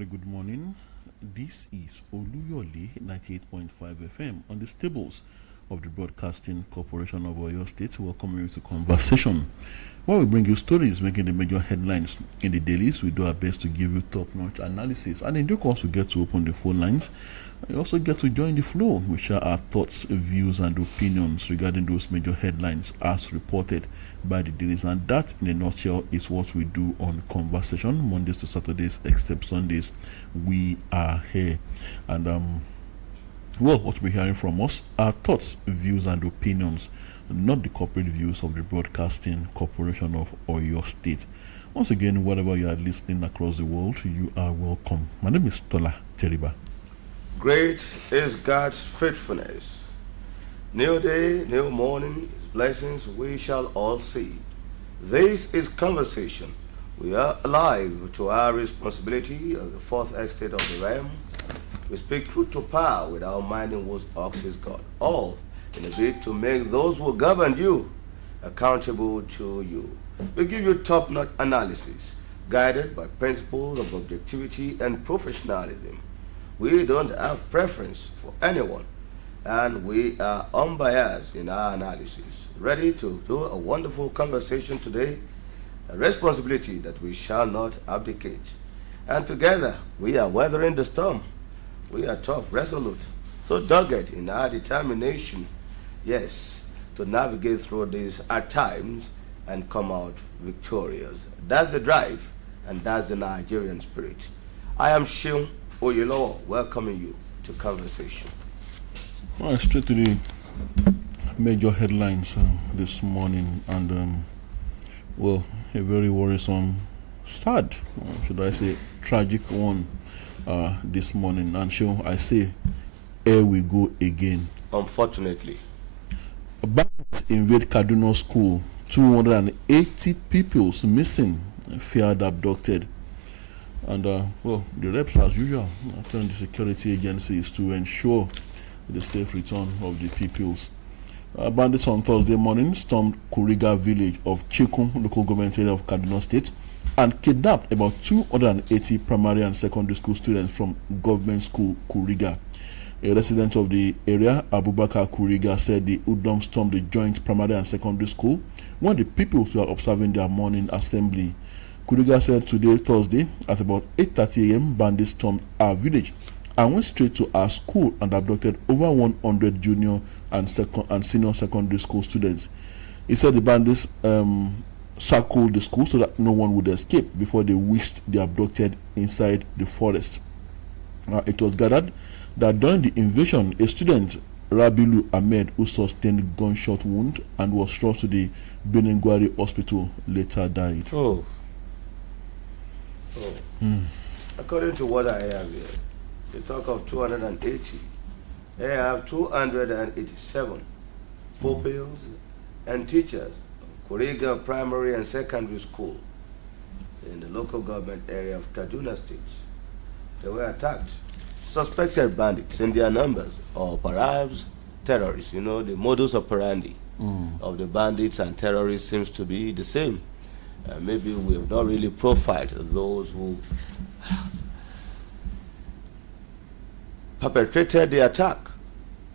very good morning. This is Oluyole 98.5 FM on the stables of the Broadcasting Corporation of Oyo State. Welcome you to Conversation, where we bring you stories making the major headlines in the dailies. We do our best to give you top-notch analysis, and in due course, we get to open the phone lines. You also get to join the flow. We share our thoughts, views, and opinions regarding those major headlines as reported by the dailies. And that, in a nutshell, is what we do on Conversation, Mondays to Saturdays, except Sundays. We are here. And, what we're hearing from us are thoughts, views, and opinions, not the corporate views of the Broadcasting Corporation of Oyo State. Once again, wherever you are listening across the world, you are welcome. My name is Tola Teriba. Great is God's faithfulness. New day, new morning, His blessings we shall all see. This is Conversation. We are alive to our responsibility as the fourth estate of the realm. We speak truth to power without minding whose ox is God. All in a bid to make those who govern you accountable to you. We give you top-notch analysis, guided by principles of objectivity and professionalism. We don't have preference for anyone, and we are unbiased in our analysis. Ready to do a wonderful conversation today, a responsibility that we shall not abdicate. And together, we are weathering the storm. We are tough, resolute, so dogged in our determination, yes, to navigate through these hard times and come out victorious. That's the drive, and that's the Nigerian spirit. I am Shion Oyolowo, welcoming you to Conversation. Well, straight to the major headlines this morning, and a very worrisome, sad, should I say, tragic one this morning. And sure, I say, here we go again. Unfortunately, bandits invade Kaduna school. 280 pupils missing, feared abducted. And the reps, as usual, telling the security agencies to ensure the safe return of the pupils. Bandits on Thursday morning stormed Kuriga village of Chikun, local government area of Kaduna State, and kidnapped about 280 primary and secondary school students from government school Kuriga. A resident of the area, Abubakar Kuriga, said the Udom stormed the joint primary and secondary school when the pupils were observing their morning assembly. Kuriga said today, Thursday, at about 8:30 a.m., bandits stormed our village and went straight to our school and abducted over 100 junior and senior secondary school students. He said the bandits circled the school so that no one would escape before they whisked the abducted inside the forest. It was gathered that during the invasion, a student, Rabilu Ahmed, who sustained a gunshot wound and was rushed to the Benengwari hospital, later died. According to what I have here, they talk of 280. They have 287 pupils and teachers of Kuriga Primary and Secondary School in the local government area of Kaduna State. They were attacked. Suspected bandits in their numbers, or perhaps terrorists. You know, the modus operandi of the bandits and terrorists seems to be the same. Maybe we have not really profiled those who perpetrated the attack.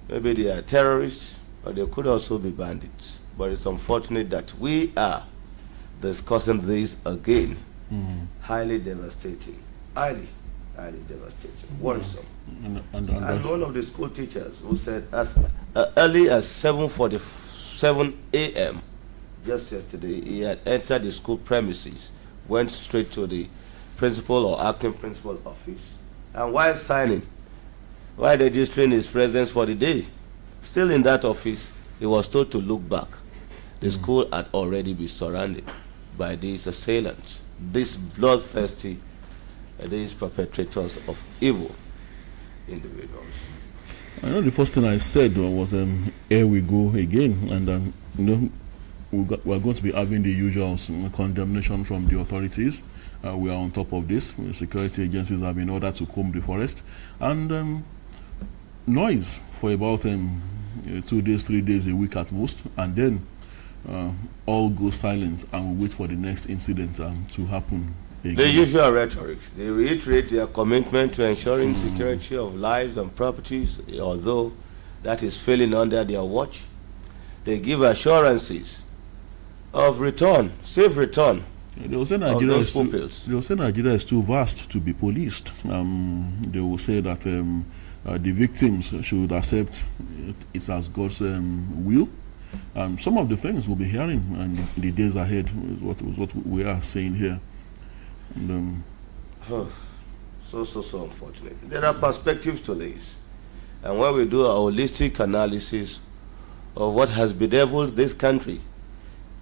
Maybe they are terrorists, or they could also be bandits. But it's unfortunate that we are discussing this again. Highly devastating. Highly devastating. Worrisome. And one of the school teachers who said as early as 7:47 a.m. just yesterday, he had entered the school premises, went straight to the principal or acting principal office, and while signing, while registering his presence for the day, still in that office, he was told to look back. The school had already been surrounded by these assailants, these bloodthirsty, these perpetrators of evil individuals. I know the first thing I said was, here we go again, and we're going to be having the usual condemnation from the authorities. We are on top of this. The security agencies have been ordered to comb the forest, and noise for about 2 days, 3 days a week at most, and then all go silent, and we wait for the next incident to happen The usual rhetoric. They reiterate their commitment to ensuring security of lives and properties, although that is failing under their watch. They give assurances of return, safe return. They will say Nigeria is too vast to be policed. They will say that the victims should accept it as God's will. Some of the things we'll be hearing in the days ahead is what we are saying here. And, so unfortunate. There are perspectives to this. And when we do a holistic analysis of what has bedeviled this country,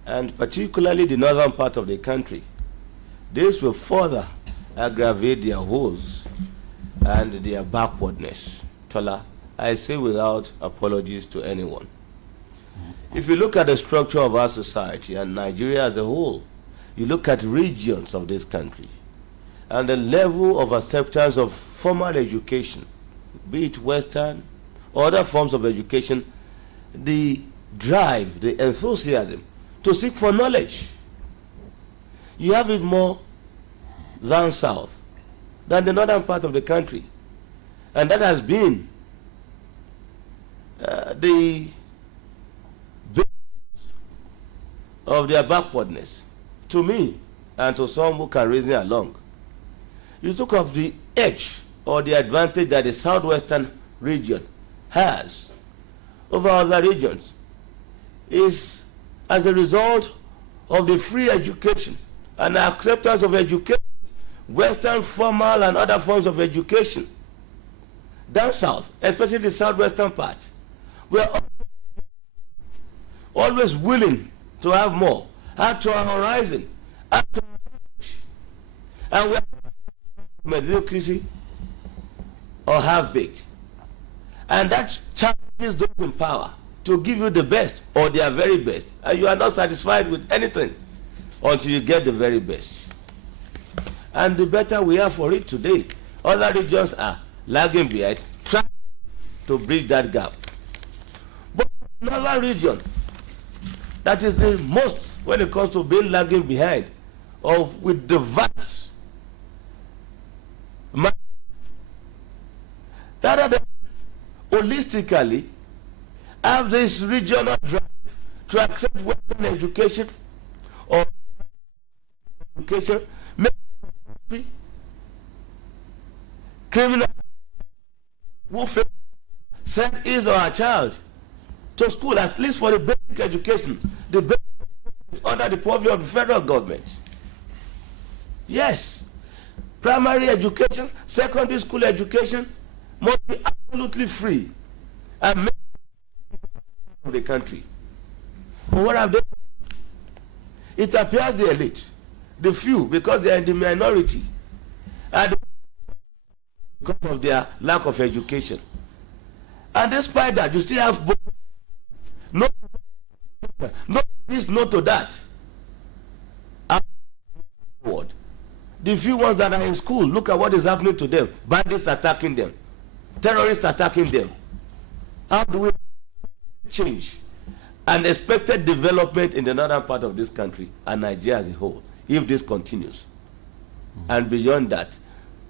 and particularly the northern part of the country, this will further aggravate their woes and their backwardness. Tola, I say without apologies to anyone. If you look at the structure of our society and Nigeria as a whole, you look at regions of this country and the level of acceptance of formal education, be it Western or other forms of education, the drive, the enthusiasm to seek for knowledge. You have it more than south, than the northern part of the country. And that has been the basis of their backwardness to me and to some who can reason along. You took of the edge or the advantage that the southwestern region has over other regions is as a result of the free education and acceptance of education, Western formal and other forms of education. Down south, especially the southwestern part, we are always willing to have more, add to our horizon, add to our knowledge. And we are mediocrity or half-baked. And that challenges those in power to give you the best or their very best, and you are not satisfied with anything until you get the very best. And the better we are for it today, other regions are lagging behind, trying to bridge that gap. But another region that is the most when it comes to being lagging behind, of with the vast that are the holistically have this regional drive to accept Western education or education, make criminal who fail send his or her child to school, at least for the basic education. The basic is under the purview of the federal government. Yes, primary education, secondary school education must be absolutely free and make of the country. But what have they done? It appears the elite, the few, because they are in the minority, and because of their lack of education. And despite that, you still have both. No this, no to that. The few ones that are in school, look at what is happening to them. Bandits attacking them, terrorists attacking them. How do we change an expected development in the northern part of this country and Nigeria as a whole if this continues? And beyond that,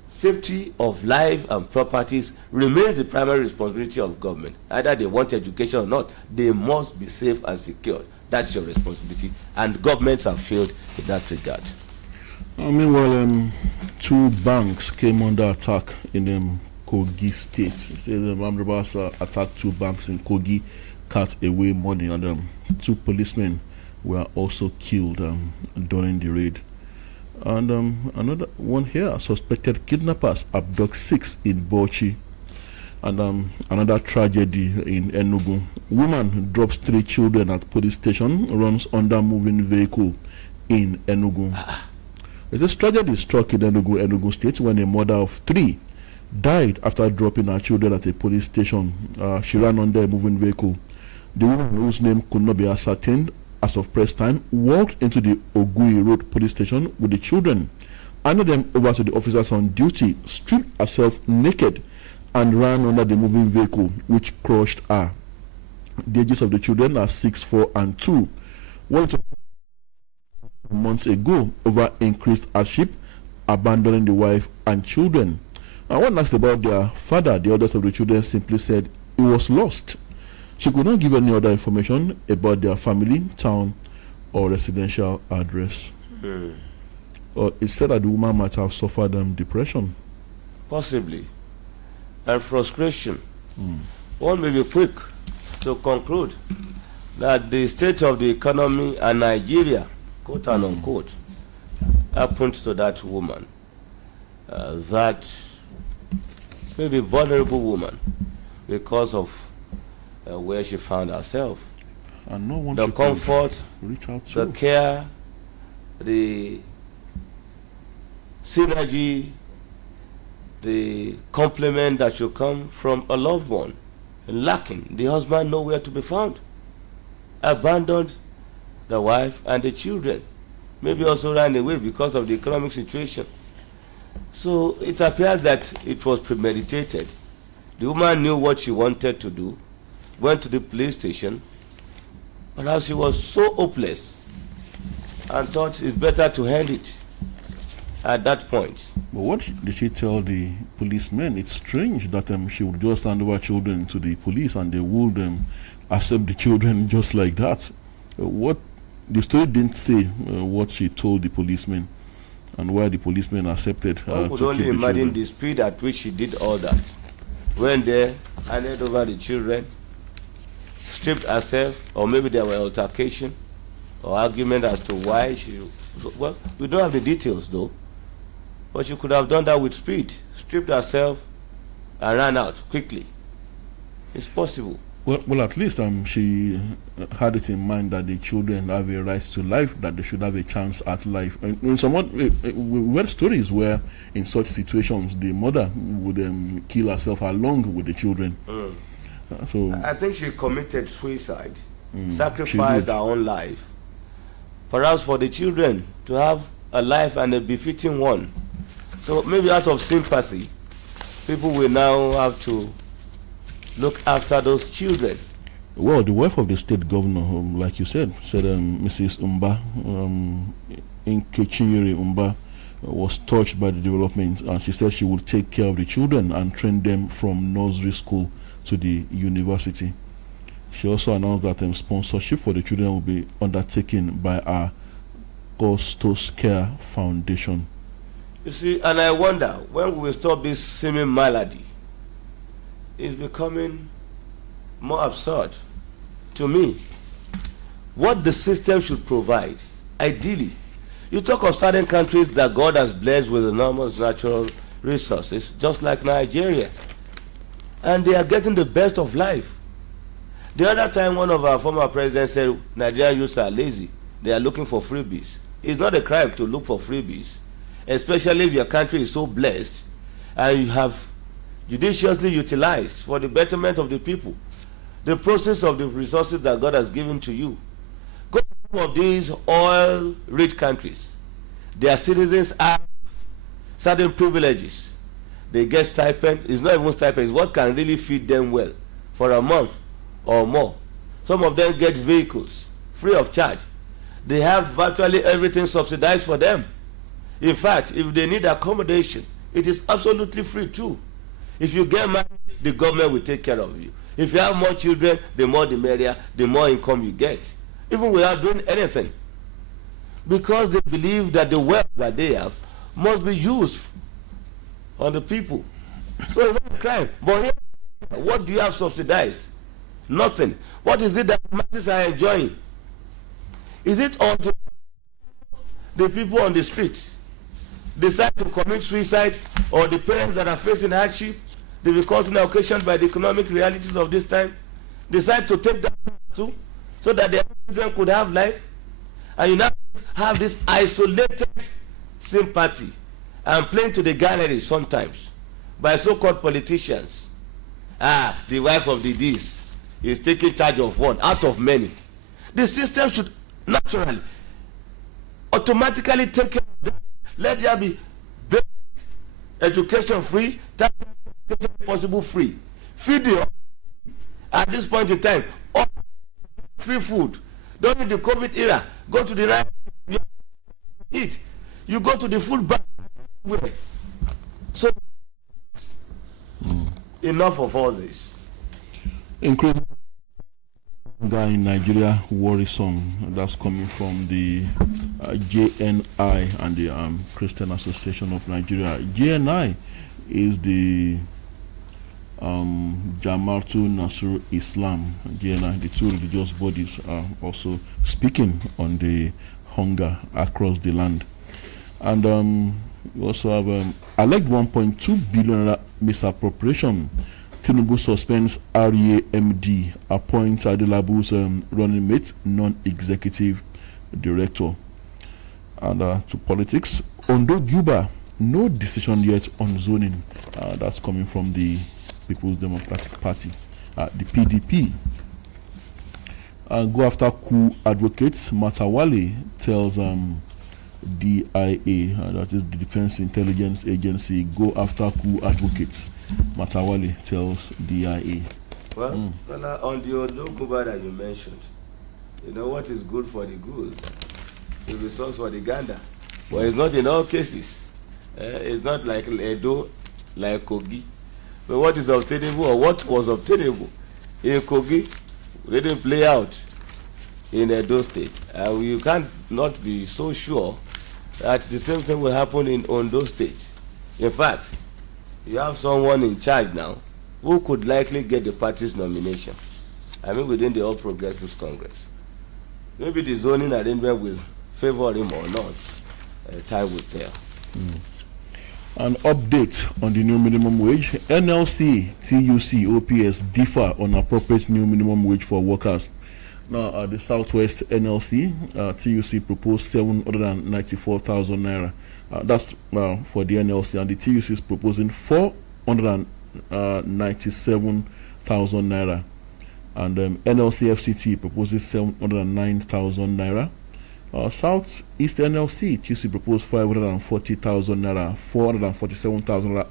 safety of life and properties remains the primary responsibility of government. Either they want education or not, they must be safe and secure. That's your responsibility, and governments have failed in that regard. Meanwhile, two banks came under attack in Kogi State. It says armed robbers attacked two banks in Kogi, cut away money, and two policemen were also killed during the raid. And another one here, suspected kidnappers abduct 6 in Bauchi. And another tragedy in Enugu. Woman drops 3 children at police station, runs under moving vehicle in Enugu. This tragedy struck in Enugu State, when a mother of 3 died after dropping her children at a police station. She ran under a moving vehicle. The woman, whose name could not be ascertained as of press time, walked into the Ogui Road police station with the children, handed them over to the officers on duty, stripped herself naked, and ran under the moving vehicle, which crushed her. The ages of the children are 6, 4, and 2. Months ago over increased hardship abandoning the wife and children. And when asked about their father, the eldest of the children simply said he was lost. She could not give any other information about their family, town, or residential address. It said that the woman might have suffered depression. Possibly. And frustration. One may be quick to conclude that the state of the economy and Nigeria, quote and unquote, happened to that woman. That maybe vulnerable woman because of where she found herself. And no one the comfort, reach out to. the care, the synergy, the compliment that should come from a loved one. Lacking, the husband nowhere to be found. Abandoned the wife and the children. Maybe also ran away because of the economic situation. So it appears that it was premeditated. The woman knew what she wanted to do, went to the police station, but as she was so hopeless and thought it's better to end it at that point. But what did she tell the policemen? It's strange that she would just hand over children to the police and they would accept the children just like that. What the story didn't say what she told the policemen and why the policemen accepted. One could only imagine the speed at which she did all that. Went there, handed over the children, stripped herself, or maybe there were altercation or argument as to why she. Well, we don't have the details though. But she could have done that with speed, stripped herself, and ran out quickly. It's possible. Well, at least she had it in mind that the children have a right to life, that they should have a chance at life. And somewhat, we read stories where, in such situations, the mother would kill herself along with the children. So I think she committed suicide, sacrificed her own life, perhaps for the children to have a life and a befitting one. So maybe out of sympathy, people will now have to look after those children. Well, the wife of the state governor, like you said Mrs. Umba, Nkechinyere Umba, was touched by the development, and she said she would take care of the children and train them from nursery school to the university. She also announced that sponsorship for the children will be undertaken by our Costos Care Foundation. You see, and I wonder when we will stop this seeming malady. It's becoming more absurd to me. What the system should provide, ideally, you talk of certain countries that God has blessed with enormous natural resources, just like Nigeria, and they are getting the best of life. The other time, one of our former presidents said Nigerian youths are lazy. They are looking for freebies. It's not a crime to look for freebies, especially if your country is so blessed and you have judiciously utilized for the betterment of the people the process of the resources that God has given to you. Go to some of these oil-rich countries. Their citizens have certain privileges. They get stipend. It's not even stipend. It's what can really feed them well for a month or more. Some of them get vehicles free of charge. They have virtually everything subsidized for them. In fact, if they need accommodation, it is absolutely free too. If you get married, the government will take care of you. If you have more children, the more the merrier, the more income you get, even without doing anything. Because they believe that the wealth that they have must be used on the people. So it's not a crime. But here, what do you have subsidized? Nothing. What is it that the masses are enjoying? Is it until the people on the street decide to commit suicide, or the parents that are facing hardship, difficulty occasioned by the economic realities of this time, decide to take that too, so that their children could have life? And you now have this isolated sympathy and playing to the gallery sometimes by so-called politicians. The wife of the this is taking charge of one out of many. The system should naturally, automatically take care of them. Let there be education free, education possible free. Feed the at this point in time, all free food. During the COVID era, go to the right, eat. You go to the food bank, Where? So enough of all this. Incredible guy in Nigeria worrisome. That's coming from the JNI and the Christian Association of Nigeria. JNI is the Jamaatul Nasrul Islam. JNI, the two religious bodies, are also speaking on the hunger across the land. And we also have alleged 1.2 billion misappropriation. Tinubu suspends RAMD, appoints Adelabu's running mate, non-executive director. And to politics, Ondo Juba, no decision yet on zoning. That's coming from the People's Democratic Party, the PDP. Go after coup advocates, Matawale tells DIA, that is the Defense Intelligence Agency, go after coup advocates. Matawale tells DIA. Well, on the Odoguba that you mentioned, you know what is good for the goose is the sauce for the gander. But it's not in all cases. It's not like Edo, like Kogi. But what is obtainable or what was obtainable in Kogi didn't play out in Edo State. You can't not be so sure that the same thing will happen in Ondo State. In fact, you have someone in charge now who could likely get the party's nomination. I mean, within the All Progressives Congress. Maybe the zoning arrangement will favor him or not. Time will tell. An update on the new minimum wage. NLC, TUC, OPS differ on appropriate new minimum wage for workers. Now, the Southwest NLC, TUC proposed 794,000 naira. That's for the NLC, and the TUC is proposing 497,000 naira. And NLC FCT proposes 709,000 naira. Southeast NLC, TUC proposed 540,000 naira, 447,000 naira.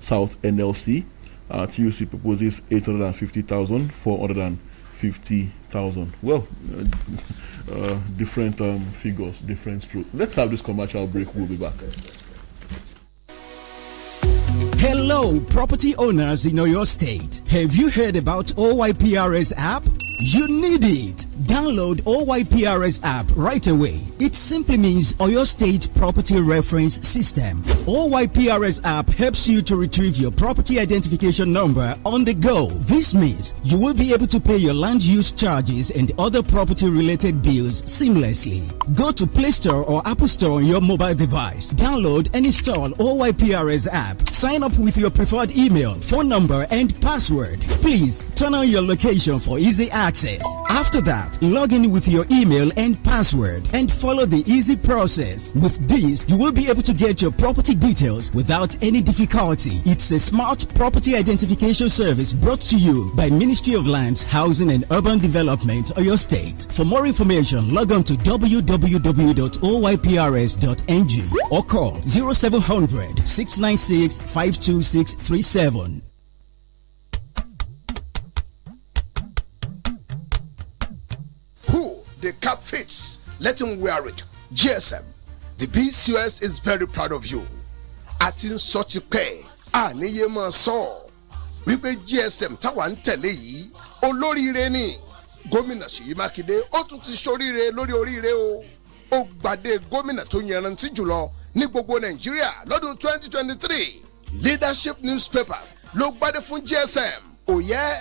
South NLC, TUC proposes 850,000, 450,000. Well, different figures, different strokes. Let's have this commercial break. We'll be back. Hello, property owners in Oyo State. Have you heard about OYPRS app? You need it. Download OYPRS app right away. It simply means Oyo State Property Reference System. OYPRS app helps you to retrieve your property identification number on the go. This means you will be able to pay your land use charges and other property related bills seamlessly. Go to Play Store or Apple Store on your mobile device. Download and install OYPRS app. Sign up with your preferred email, phone number and password. Please turn on your location for easy access. After that, log in with your email and password and follow the easy process. With this, you will be able to get your property details without any difficulty. It's a smart property identification service brought to you by Ministry of Lands, Housing and Urban Development, Oyo State. For more information, log on to www.oyprs.ng or call 0700 696 52637. The cap fits. Let him wear it. GSM, the BCOS is very proud of you. Atin Sotipe, Aniyema so. Wípé GSM táwa ń tẹ̀lé yìí, olóríire ni. Gómìnà Ṣèyí Mákindé, ó tún ti ṣoríire lórí oríire o. Ó gbàdé gómìnà tó yanrantí jùlọ ní gbogbo Nàìjíríà lọ́dún 2023. Leadership newspapers ló gbàdé fún GSM. Oh yeah,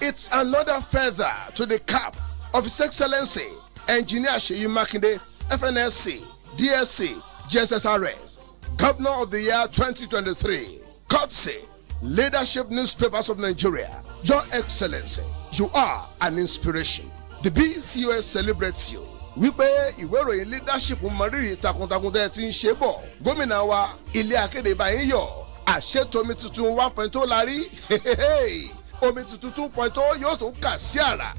it's another feather to the cap of His Excellency Engineer Ṣèyí Mákindé, FNSC, DSC, GSSRS, Governor of the Year 2023. Courtesy, Leadership Newspapers of Nigeria. Your Excellency, you are an inspiration. The BCOS celebrates you. Wípé ìwé ìròyìn Leadership mọrírì takuntakun tẹ́ ti ń ṣe bọ̀. Gómìnà wa ilé akéde báyìí yọ. Àṣetomi tuntun 1.0 la rí. Omi tuntun 2.0 yóò tún kà sí àrà.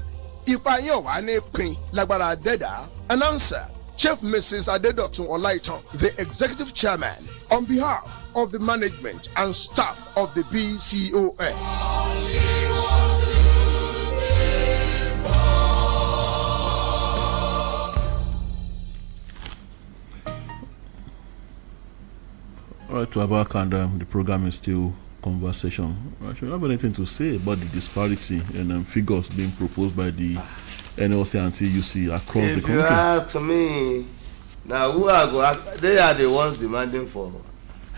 Ipa yẹn wà ní pin lágbára dẹ́dà. Announcer Chief Mrs. Adedotun Olaitan, the Executive Chairman, on behalf of the management and staff of the BCOS. right, to Abak, and the program is still conversation. I should have anything to say about the disparity in figures being proposed by the NLC and CUC across the country. If you ask me, now who are going? They are the ones demanding for,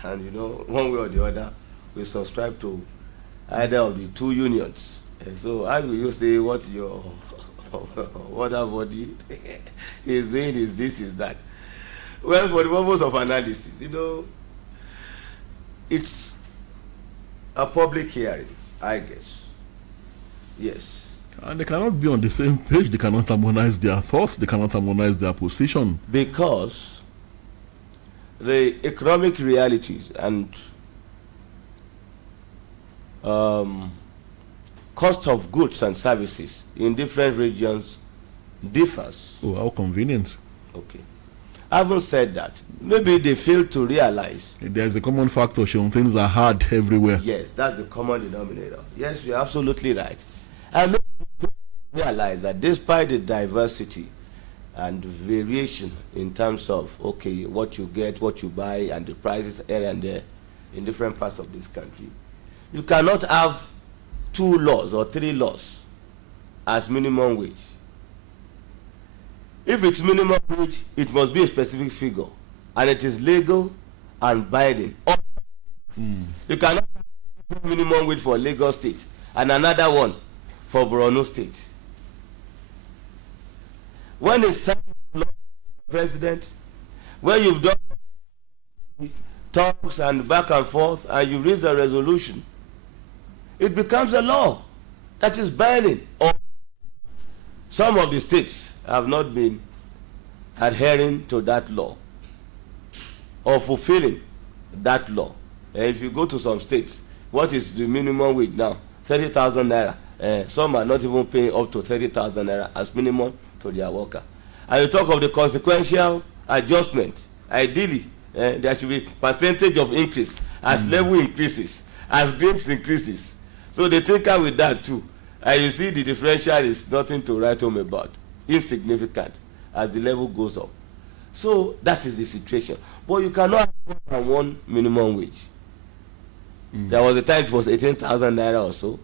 and you know, one way or the other, we subscribe to either of the two unions. And so how will you say what your other body is doing, is this, is that? Well, for the purpose of analysis, you know, it's a public hearing, I guess. Yes. And they cannot be on the same page. They cannot harmonize their thoughts. They cannot harmonize their position. Because the economic realities and cost of goods and services in different regions differs. Oh, how convenient. Okay. Having said that, maybe they fail to realize. There's a common factor, Sean. Things are hard everywhere. Yes, that's the common denominator. Yes, you're absolutely right. And maybe they realize that despite the diversity and variation in terms of, okay, what you get, what you buy, and the prices here and there in different parts of this country, you cannot have 2 laws or 3 laws as minimum wage. If it's minimum wage, it must be a specific figure, and it is legal and binding. You cannot have minimum wage for Lagos State and another one for Borno State. When it's signed by the president, when you've done talks and back and forth, and you reach a resolution, it becomes a law that is binding. Or some of the states have not been adhering to that law or fulfilling that law. If you go to some states, what is the minimum wage now? 30,000 naira. Some are not even paying up to 30,000 naira as minimum to their worker. And you talk of the consequential adjustment. Ideally, there should be percentage of increase as level increases, as grades increases. So they take out with that too. And you see the differential is nothing to write home about. Insignificant as the level goes up. So that is the situation. But you cannot have one minimum wage. There was a time it was 18,000 naira or so,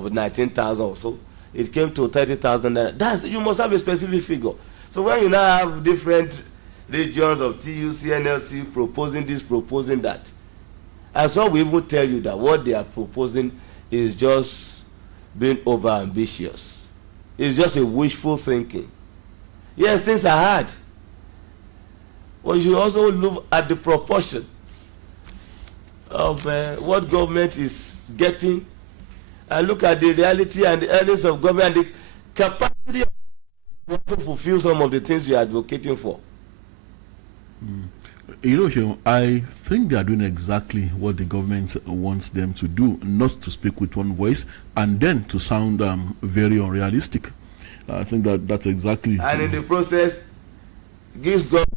with 19,000 or so. It came to 30,000 naira. You must have a specific figure. So when you now have different regions of TUC, NLC proposing this, proposing that, and so we will tell you that what they are proposing is just being over ambitious. It's just a wishful thinking. Yes, things are hard, but you should also look at the proportion of what government is getting, and look at the reality and the earnings of government and the capacity to fulfill some of the things we are advocating for. You know, Sean, I think they are doing exactly what the government wants them to do, not to speak with one voice and then to sound very unrealistic. I think that's exactly. And in the process, gives government.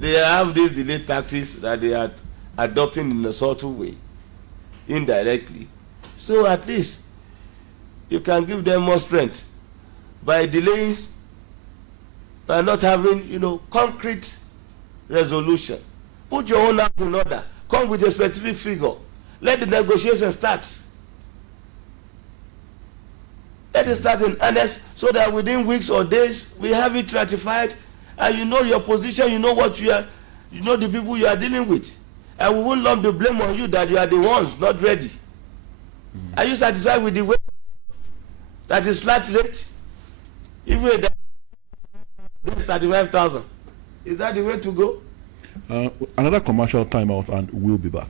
They have these delayed tactics that they are adopting in a subtle way, indirectly. So at least you can give them more strength by delays and not having, concrete resolution. Put your own house in order. Come with a specific figure. Let the negotiation start. Let it start in earnest so that within weeks or days we have it ratified, and you know your position, you know what you are, you know the people you are dealing with, and we won't lump the blame on you that you are the ones not ready. Are you satisfied with the way that is flat rate? Even that 35,000. Is that the way to go? Another commercial timeout and we'll be back.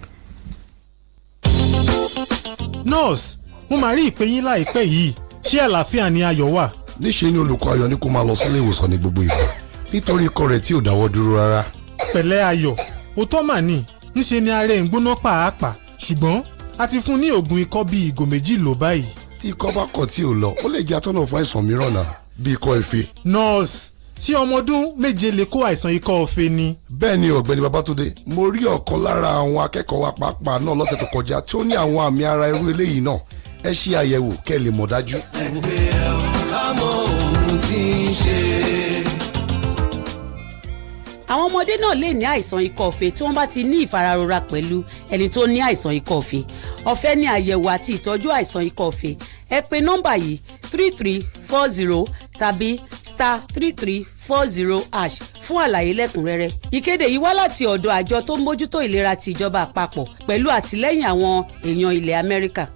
Nurse, mo máa rí ìpè yín láìpẹ́ yìí. Ṣé àlàáfíà ni ayọ̀ wà? Níṣe ni olùkọ́ Ayọ̀ ní kó máa lọ sílé ìwòsàn ní gbogbo ìgbà nítorí ikọ́ rẹ̀ tí ò dáwọ́ dúró rárá. Pẹ̀lẹ́ Ayọ̀, òótọ́ mà ní. Níṣe ni ara ẹ̀ ń gbóná pàápàá, ṣùgbọ́n a ti fún ní oògùn ikọ́ bíi ìgò 2 lò báyìí. Tí ikọ́ bá kọ̀ tí ò lọ, ó lè jẹ́ atọ́nà fún àìsàn mìíràn náà, bíi ikọ́ ife. Nurse, tí ọmọ ọdún 7 lè kó àìsàn ikọ́ ife ni. Bẹ́ẹ̀ ni Ọ̀gbẹ́ni Babátúndé, mo rí ọ̀kan lára àwọn akẹ́kọ̀ọ́ wa pàápàá náà lọ́sẹ̀ tó kọjá tó ní àwọn àmì ara irú eléyìí náà. Ẹ ṣe àyẹ̀wò kẹ́ lè mọ̀ dájú. àwọn ọmọdé náà lè ní àìsàn ikọ́ fèé tí wọ́n bá ti ní ìfararora pẹ̀lú ẹni tó ní àìsàn ikọ́ fèé. ọ̀fẹ́ ni àyẹ̀wò àti ìtọ́jú àìsàn ikọ́ fèé. ẹ pe nọ́mbà yìí 3340 tàbí *3340# fún àlàyé lẹ́kùnrẹ́rẹ́. ìkéde yìí wá láti ọ̀dọ̀ àjọ tó ń bójútó ìlera ti ìjọba àpapọ̀ pẹ̀lú àtìlẹ́yìn àwọn èèyàn ilẹ̀ Amẹ́ríkà.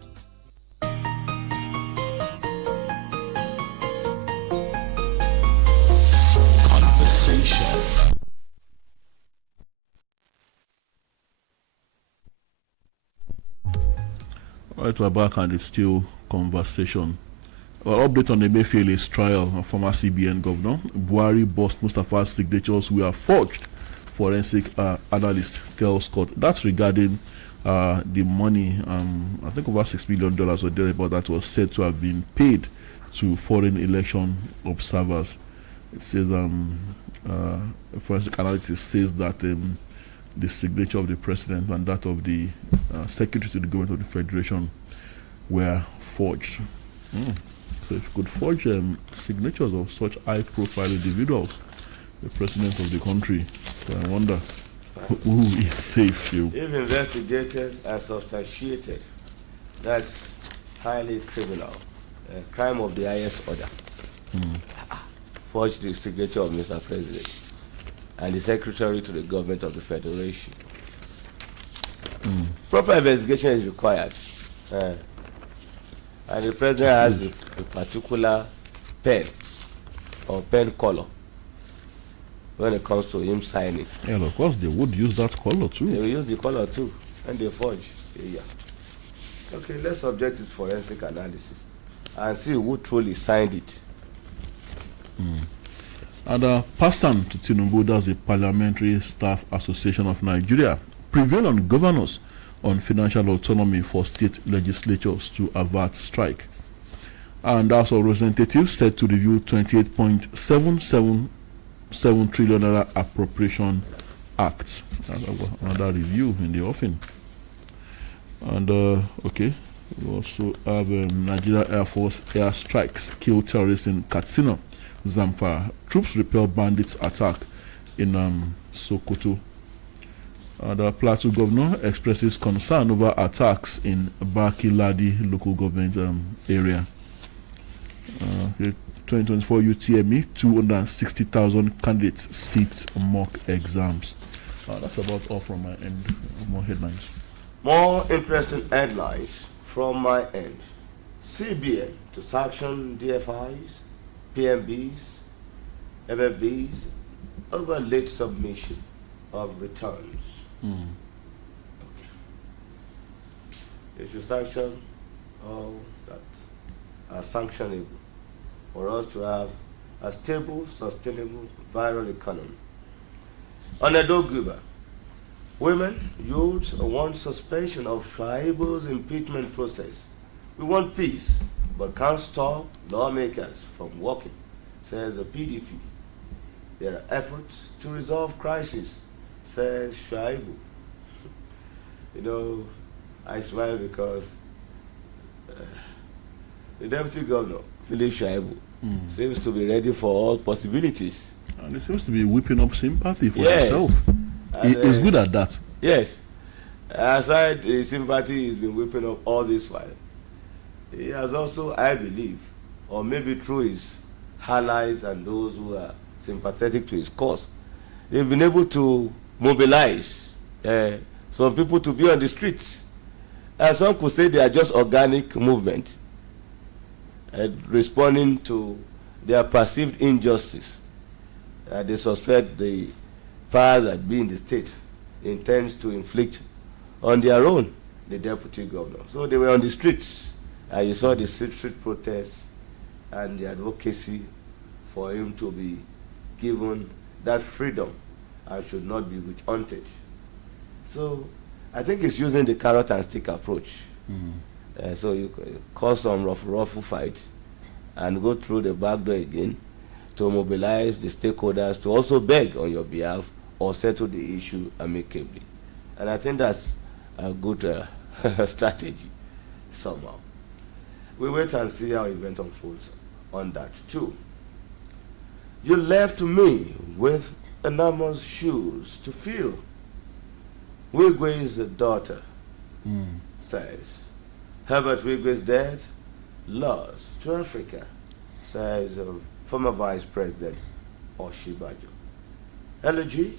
All right, we're back and it's still conversation. Well, update on the Emefiele's trial. Former CBN governor Buhari bossed Mustafa's signatures were forged. Forensic analyst tells court. That's regarding the money, I think over $6 million or thereabout, that was said to have been paid to foreign election observers. It says forensic analysis says that the signature of the president and that of the secretary to the government of the federation were forged. So if you could forge signatures of such high-profile individuals, the president of the country, I wonder who is safe. If investigated and substantiated, that's highly criminal, crime of the highest order. Forge the signature of Mr. President and the secretary to the government of the federation. Proper investigation is required. And the president has a particular pen or pen color when it comes to him signing. Yeah, of course, they would use that color too. They will use the color too, and they forge. Yeah. Okay, let's subject it to forensic analysis and see who truly signed it. And passed on to Tinubu, that's the Parliamentary Staff Association of Nigeria, prevail on governors on financial autonomy for state legislatures to avert strike. And House of Representatives set to review 28.777 trillion naira appropriation act. Another review in the offing. And okay, we also have Nigeria Air Force air strikes kill terrorists in Katsina, Zamfara. Troops repel bandits attack in Sokoto. The Plateau governor expresses concern over attacks in Baki Ladi local government area. 2024 UTME, 260,000 candidates sit mock exams. That's about all from my end. More headlines. More interesting headlines from my end. CBN to sanction DFIs, PMBs, MFBs over late submission of returns. Okay. It should sanction all that are sanctionable for us to have a stable, sustainable, viral economy. On a Doguba, women, youths want suspension of tribals' impeachment process. We want peace, but can't stop lawmakers from working, says the PDP. There are efforts to resolve crisis, says Shaibu. You know, I smile because the deputy governor, Philip Shaibu, seems to be ready for all possibilities. And he seems to be whipping up sympathy for himself. He's good at that. Yes. Aside his sympathy, he's been whipping up all this while. He has also, I believe, or maybe through his allies and those who are sympathetic to his cause, they've been able to mobilize some people to be on the streets. And some could say they are just organic movement responding to their perceived injustice. They suspect the power that be in the state intends to inflict on their own, the deputy governor. So they were on the streets, and you saw the street protests and the advocacy for him to be given that freedom and should not be witch-hunted. So I think he's using the carrot and stick approach. So you cause some rough fight and go through the back door again to mobilize the stakeholders to also beg on your behalf or settle the issue amicably. And I think that's a good strategy somehow. We wait and see how event unfolds on that too. You left me with enormous shoes to fill. Wigwe's daughter says, Herbert Wigwe's death loss to Africa, says former Vice President Oshibajo. Elegy,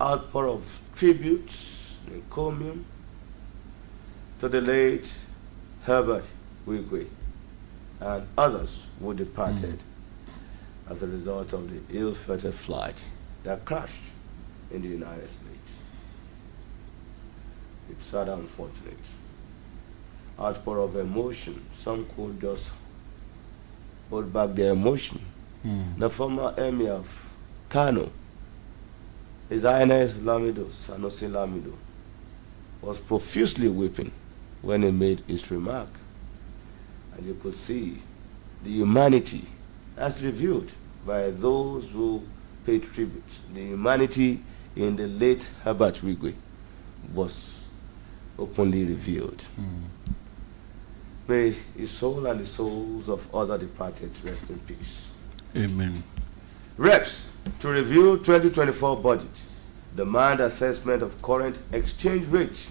outpour of tributes, encomium to the late Herbert Wigwe and others who departed as a result of the ill-fated flight that crashed in the United States. It's sad and unfortunate. Outpour of emotion. Some could just hold back their emotion. The former emir of Kano, His Highness Lamido, Sanusi Lamido, was profusely weeping when he made his remark. And you could see the humanity as revealed by those who paid tribute. The humanity in the late Herbert Wigwe was openly revealed. May his soul and the souls of other departed rest in peace. Amen. Reps to review 2024 budget. Demand assessment of current exchange rate.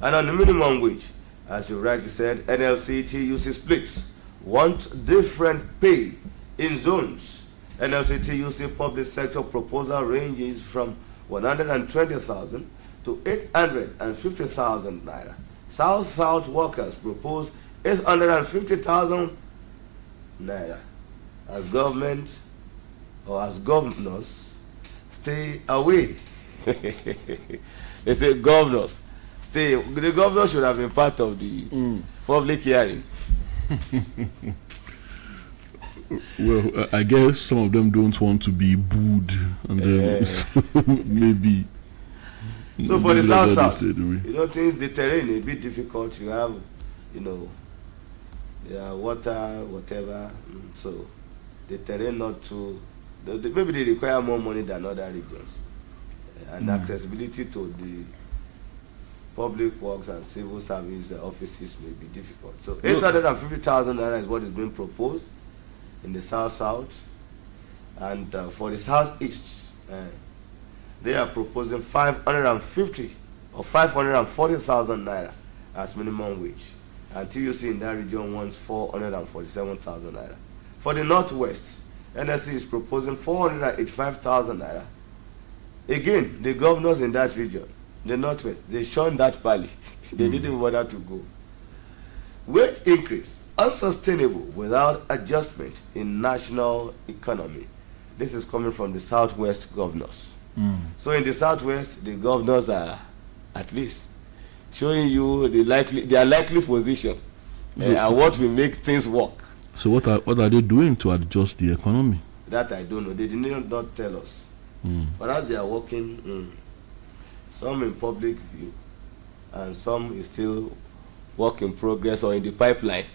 And on the minimum wage, as you rightly said, NLC TUC splits want different pay in zones. NLC TUC public sector proposal ranges from 120,000 to 850,000 naira. South workers propose 850,000 naira. As government or as governors stay away. They say governors stay. The governors should have been part of the public hearing. Well, I guess some of them don't want to be booed, and then so maybe. So for the south, things the terrain is a bit difficult. You have, water, whatever. So the terrain not too. Maybe they require more money than other regions, and accessibility to the public works and civil service offices may be difficult. So 850,000 naira is what is being proposed in the south, and for the southeast, they are proposing 550 or 540,000 naira as minimum wage. And TUC in that region wants 447,000 naira. For the northwest, NSC is proposing 485,000 naira. Again, the governors in that region, the northwest, they shunned that pally. They didn't bother to go. Wage increase, unsustainable without adjustment in national economy. This is coming from the southwest governors. So in the southwest, the governors are at least showing you their likely position and what will make things work. So what are they doing to adjust the economy? That I don't know. They did not tell us. But as they are working, some in public view, and some is still work in progress or in the pipeline.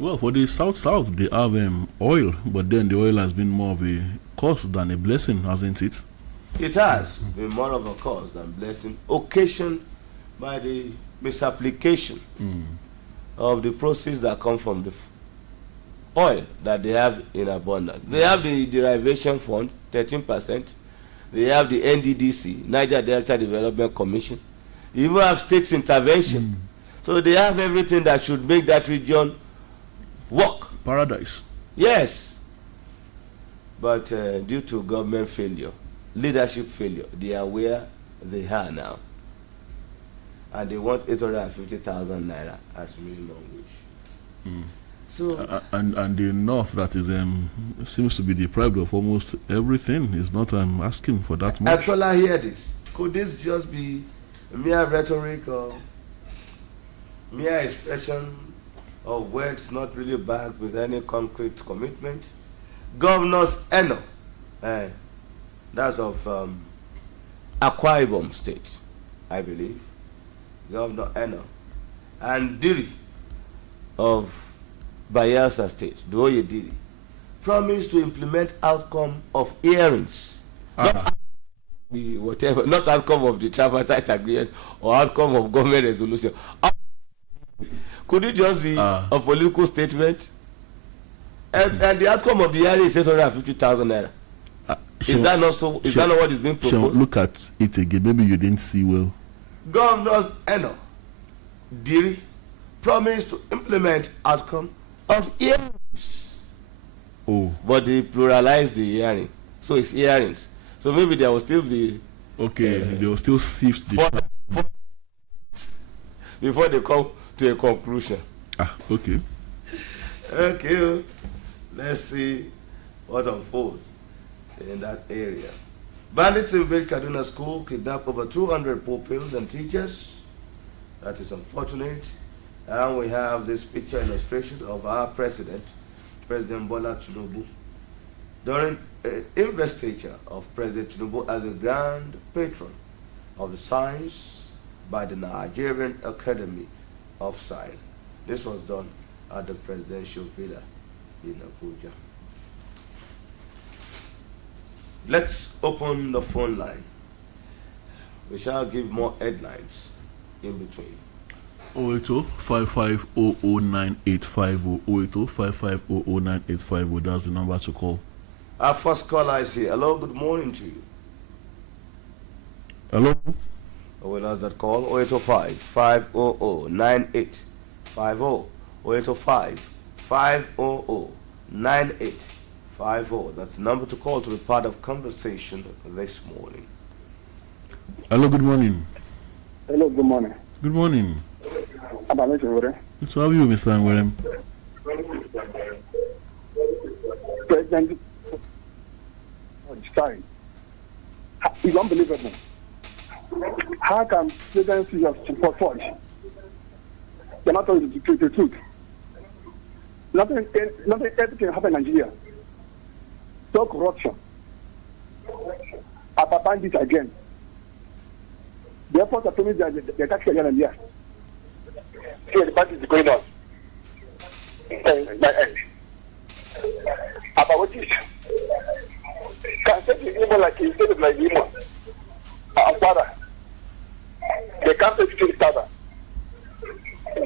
Well, for the south, they have oil, but then the oil has been more of a curse than a blessing, hasn't it? It has been more of a cause than blessing, occasioned by the misapplication of the proceeds that come from the oil that they have in abundance. They have the derivation fund, 13%. They have the NDDC, Niger Delta Development Commission. They even have states intervention. So they have everything that should make that region work. Paradise. Yes. But due to government failure, leadership failure, they are where they are now. And they want 850,000 naira as minimum wage. So and the north that is seems to be deprived of almost everything is not asking for that much. Actually, I hear this. Could this just be mere rhetoric or mere expression of words not really backed with any concrete commitment? Governors Eno, that's of Akwa Ibom State, I believe. Governor Eno, and Diri of Bayelsa State, Doye Diri, promised to implement outcome of hearings, not outcome of the tripartite agreement or outcome of government resolution. Could it just be a political statement? And the outcome of the hearing is 850,000 naira. Is that not so? Is that not what is being proposed? Look at it again. Maybe you didn't see well. Governors Eno Diri promised to implement outcome of hearings. Oh. But they pluralized the hearing. So it's hearings. So maybe there will still be. Okay, they will still sift the. Before they come to a conclusion. Okay. Okay. Let's see what unfolds in that area. Bandits invade Kaduna School, kidnap over 200 pupils and teachers. That is unfortunate. And we have this picture illustration of our president, President Bola Tinubu, during investiture of President Tinubu as a grand patron of the science by the Nigerian Academy of Science. This was done at the presidential villa in Abuja. Let's open the phone line. We shall give more headlines in between. 080-5500-9850. 080-5500-9850. That's the number to call. Our first caller is here. Hello, good morning to you. Hello? We'll ask that call 0805-500-9850. 0805-500-9850. That's the number to call to be part of conversation this morning. Hello, good morning. Hello, good morning. Good morning. Good to have you, Mr. Angwerem. President, sorry. It's unbelievable. How can President see us for forge? They're not telling the truth. Nothing can happen in Nigeria. So corruption. About bandits again. The efforts are telling that the tax again and yes. See, the bandits is going on. My end. About what is? Can say the evil like instead of like demon. Father. They can't say 50,000.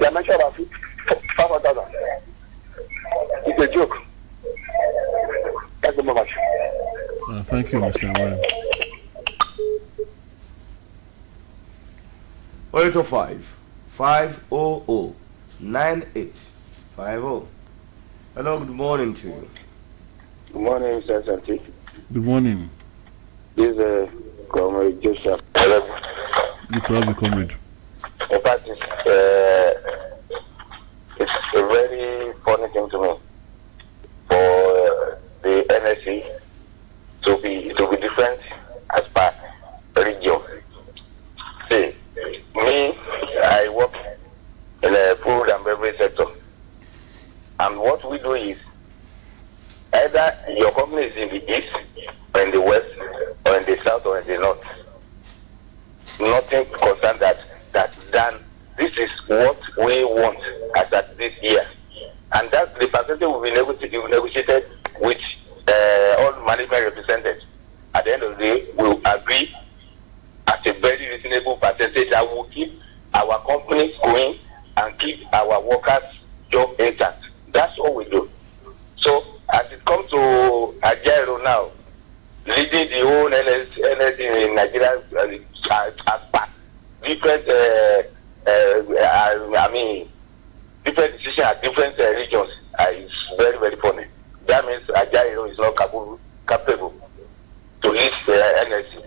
They mentioned 5,000. It's a joke. Thank you very much. Thank you, Mr. Angwerem. 0805-500-9850. Hello, good morning to you. Good morning, Mr. Santi. Good morning. This is Comrade Joseph. Good to have you, comrade. In fact, it's a very funny thing to me for the NSC to be different as per region. See, me, I work in a food and beverage sector, and what we do is either your company is in the east, or in the west, or in the south, or in the north. Nothing concerned that then this is what we want as at this year. And that's the percentage we've been negotiated with all management represented. At the end of the day, we'll agree at a very reasonable percentage that will keep our companies going and keep our workers' job intact. That's all we do. So as it comes to Ajaero now, leading the whole NSC in Nigeria as part, different different decisions at different regions is very, very funny. That means Ajaero is not capable to lead the NSC.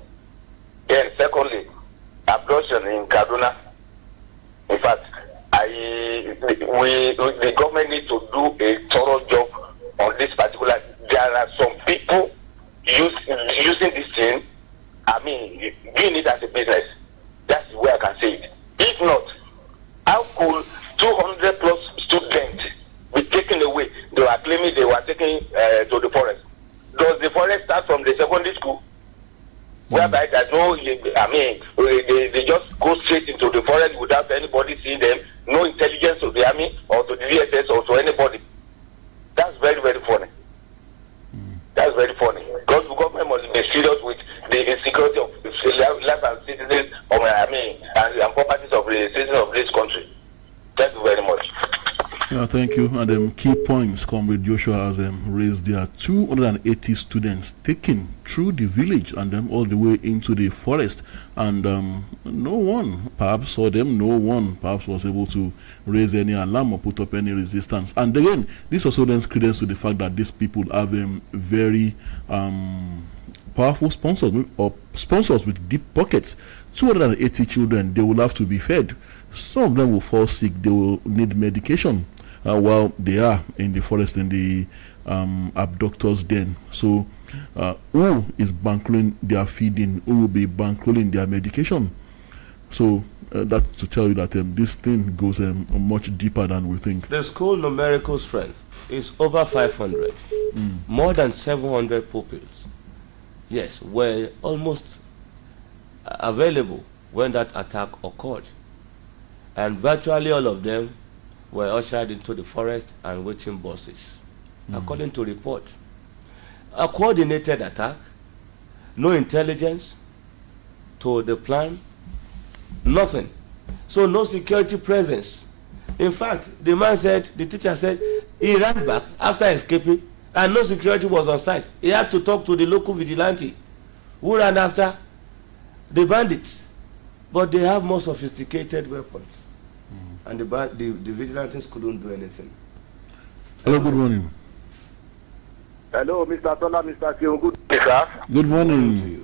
Then secondly, abduction in Kaduna. In fact, the government needs to do a thorough job on this particular. There are some people using this thing, doing it as a business. That's the way I can say it. If not, how could 200 plus students be taken away? They were claiming they were taken to the forest. Does the forest start from the secondary school? Whereby there's no, they just go straight into the forest without anybody seeing them, no intelligence to the army or to the DSS or to anybody. That's very, very funny. That's very funny. Because the government must be serious with the insecurity of life and citizens and properties of the citizens of this country. Thank you very much. Yeah, thank you. And key points, Comrade Joshua has raised there. 280 students taken through the village and then all the way into the forest. And no one perhaps saw them, no one perhaps was able to raise any alarm or put up any resistance. And again, this also lends credence to the fact that these people have very powerful sponsors or sponsors with deep pockets. 280 children, they will have to be fed. Some of them will fall sick, they will need medication while they are in the forest, in the abductors' den. So who is bankrolling their feeding? Who will be bankrolling their medication? So that's to tell you that this thing goes much deeper than we think. The school numerical strength is over 500. More than 700 pupils, yes, were almost available when that attack occurred. And virtually all of them were ushered into the forest and waiting buses, according to report. A coordinated attack, no intelligence to the plan, nothing. So no security presence. In fact, the teacher said, he ran back after escaping and no security was on site. He had to talk to the local vigilante who ran after the bandits. But they have more sophisticated weapons. And the vigilantes couldn't do anything. Hello, good morning. Hello, Mr. Tola, Mr. Kion. Good morning, sir. Good morning.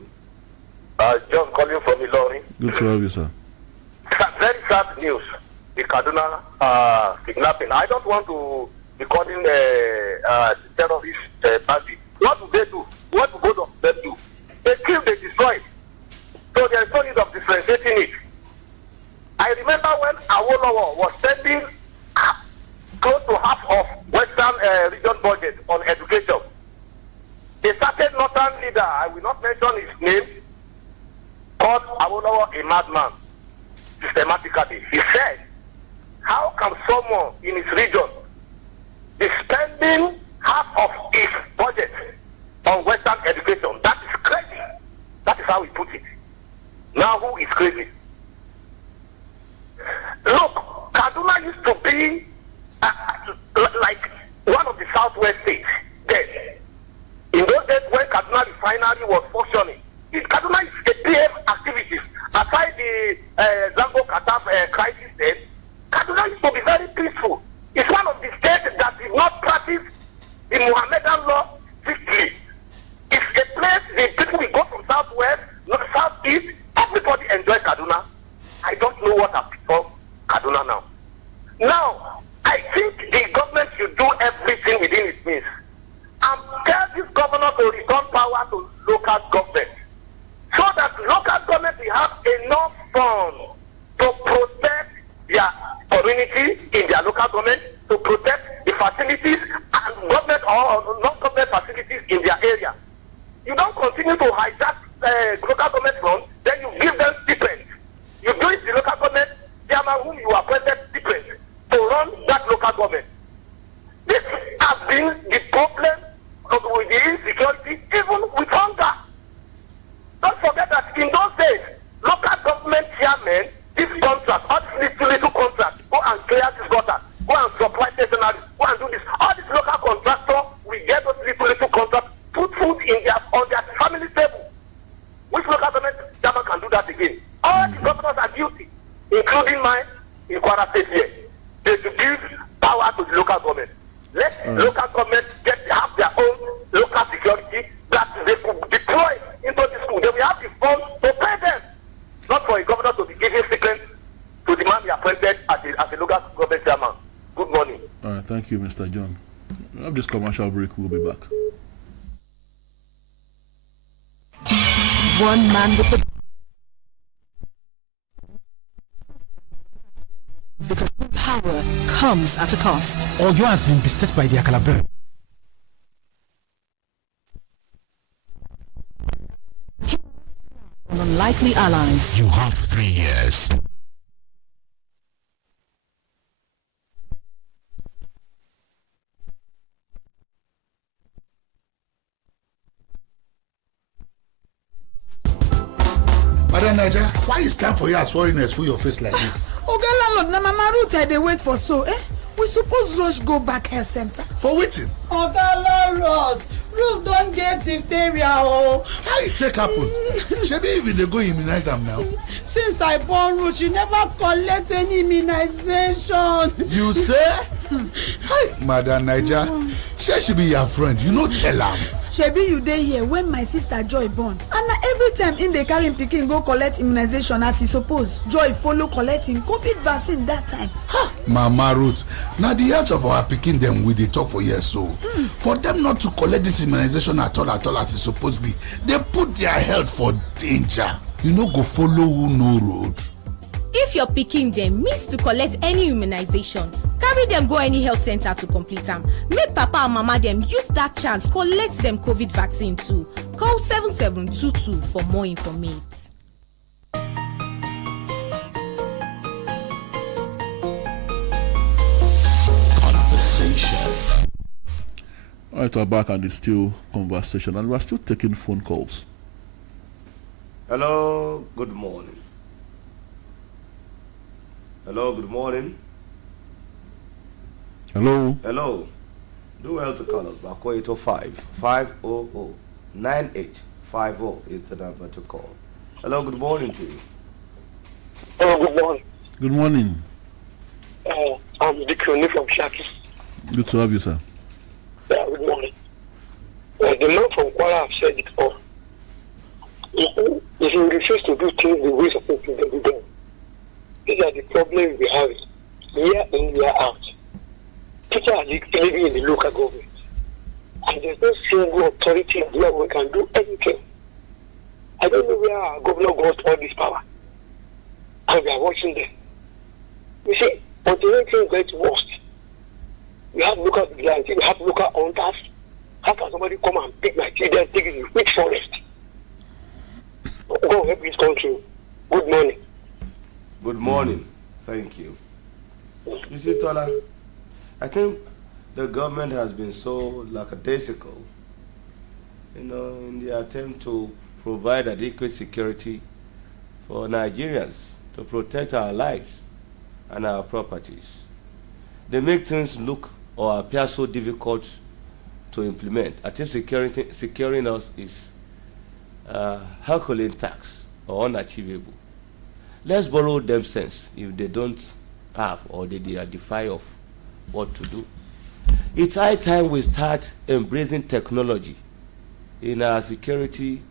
John calling from Ilorin. Good to have you, sir. Very sad news. The Kaduna kidnapping. I don't want to be calling the terrorist party. What do they do? What do both of them do? They kill, they destroy. So there is no need of differentiating it. I remember when Awolowo was spending close to half of Western region budget on education. A certain northern leader, I will not mention his name, called Awolowo a madman systematically. He said, how can someone in his region be spending half of his budget on Western education? That is crazy. That is how he put it. Now who is crazy? Look, Kaduna used to be like one of the southwest states then. In those days when Kaduna refinery was functioning, Kaduna is a PM activities. Aside the Zango Kataf crisis then, Kaduna used to be very peaceful. It's one of the states that did not practice the Mohammedan law strictly. It's a place the people will go from southwest, southeast, everybody enjoy Kaduna. I don't know what has become Kaduna now. Now, I think the government should do everything within its means and tell this governor to return power to local government so that local government will have enough funds to protect their community in their local government, to protect the facilities and government or non-government facilities in their area. You don't continue to hijack local government funds, then you give them stipends. You do it the local government chairman whom you appointed stipends to run that local government. This has been the problem with the insecurity, even with hunger. Don't forget that in those days, local government chairmen, this contract, all these little contracts, go and clear this gutter, go and supply stationery, go and do this. All these local contractors will get those little contracts, put food on their family table. Which local government chairman can do that again? All the governors are guilty, including mine in Kwara State here. They should give power to the local government. Let local government have their own local security that they could deploy into the school. They will have the funds to pay them. Not for a governor to be giving stipends to the man he appointed as a local government chairman. Good morning. All right, thank you, Mr. John. After this commercial break, we'll be back. One man with the power comes at a cost. Oyo has been beset by the Akalabre. Unlikely allies. You have 3 years. Madam Naja, why is time for your sweariness for your face like this? Oga landlord, na mama Ruth I dey wait for so. we suppose rush go back health center. For wetin? Oga landlord, roof don get diphtheria o. How e take happen? Shebi if you dey go immunize am now. Since I born Ruth, she never collect any immunization. You say? Hi, Madam Naija, shey she be your friend, you no tell am. Shebi you dey here when my sister Joy born, and na every time im dey carry im pikin go collect immunization as e suppose. Joy follow collect im COVID vaccine that time. Ha! Mama Ruth, na the health of our pikin dem we dey talk for here so. For them not to collect this immunization at all as e suppose be, dey put their health for danger. You no go follow who no road. If your pikin dem miss to collect any immunization, carry dem go any health center to complete am. Make papa and mama dem use that chance collect dem COVID vaccine too. Call 7722 for more information. Conversation. All right, we're back on the still conversation, and we're still taking phone calls. Hello, good morning. Hello, good morning. Hello. Hello. Do well to call us back. 805-500-9850 is the number to call. Hello, good morning to you. Hello, good morning. Good morning. I'm Dikroni from Shaki. Good to have you, sir. Yeah, good morning. The man from Kuala have said it all. If you refuse to do things the way supposed to be done, these are the problems we have year in, year out. Teachers are living in the local government, and there's no single authority in where we can do anything. I don't know where our governor got all this power, and we are watching them. You see, until anything gets worse, we have local vigilantes, we have local hunters. How can somebody come and pick my children, take it in which forest? God help this country. Good morning. Good morning. Thank you. You see, Tola, I think the government has been so lackadaisical, in the attempt to provide adequate security for Nigerians to protect our lives and our properties. They make things look or appear so difficult to implement. I think securing us is Herculean tax or unachievable. Let's borrow them sense if they don't have or they are defiant of what to do. It's high time we start embracing technology in our security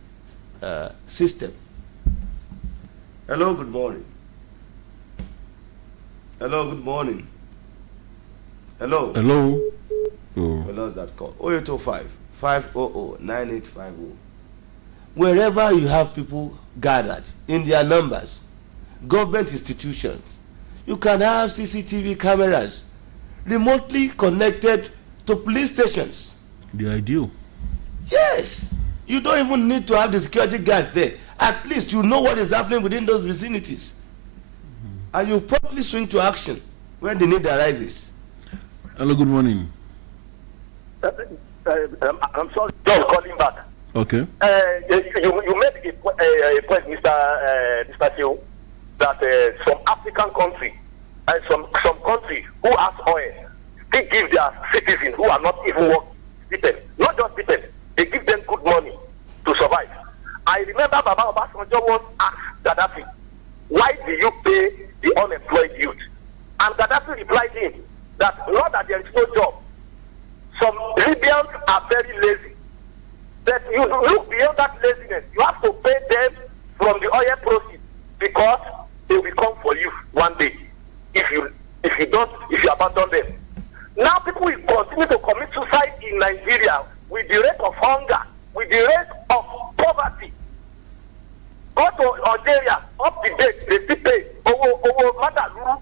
system. Hello, good morning. Hello, good morning. Hello. Hello. We lost that call. 0805-500-9850. Wherever you have people gathered in their numbers, government institutions, you can have CCTV cameras remotely connected to police stations. The ideal. Yes. You don't even need to have the security guards there. At least you know what is happening within those vicinities. And you promptly swing to action when the need arises. Hello, good morning. I'm sorry, John, calling back. Okay. You made a point, Mr. Theo, that some African country and some country who has oil, they give their citizens who are not even working, depend, not just depend, they give them good money to survive. I remember Baba Obasanjo once asked Gaddafi, why do you pay the unemployed youth? And Gaddafi replied him that not that there is no job. Some Libyans are very lazy. That you look beyond that laziness. You have to pay them from the oil proceeds because they will come for you one day if you abandon them. Now people will continue to commit suicide in Nigeria with the rate of hunger, with the rate of poverty. Go to Algeria, up to date, they still pay. Madaluru.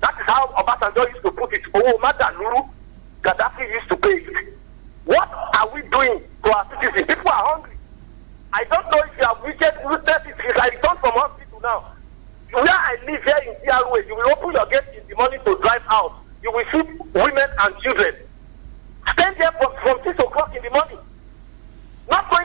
That is how Obasanjo used to put it. Madaluru. Gaddafi used to pay it. What are we doing to our citizens? People are hungry. I don't know if you have witnessed it because I returned from hospital now. Where I live here in DRA, you will open your gate in the morning to drive out. You will see women and children. Stand there from 6 o'clock in the morning. Not going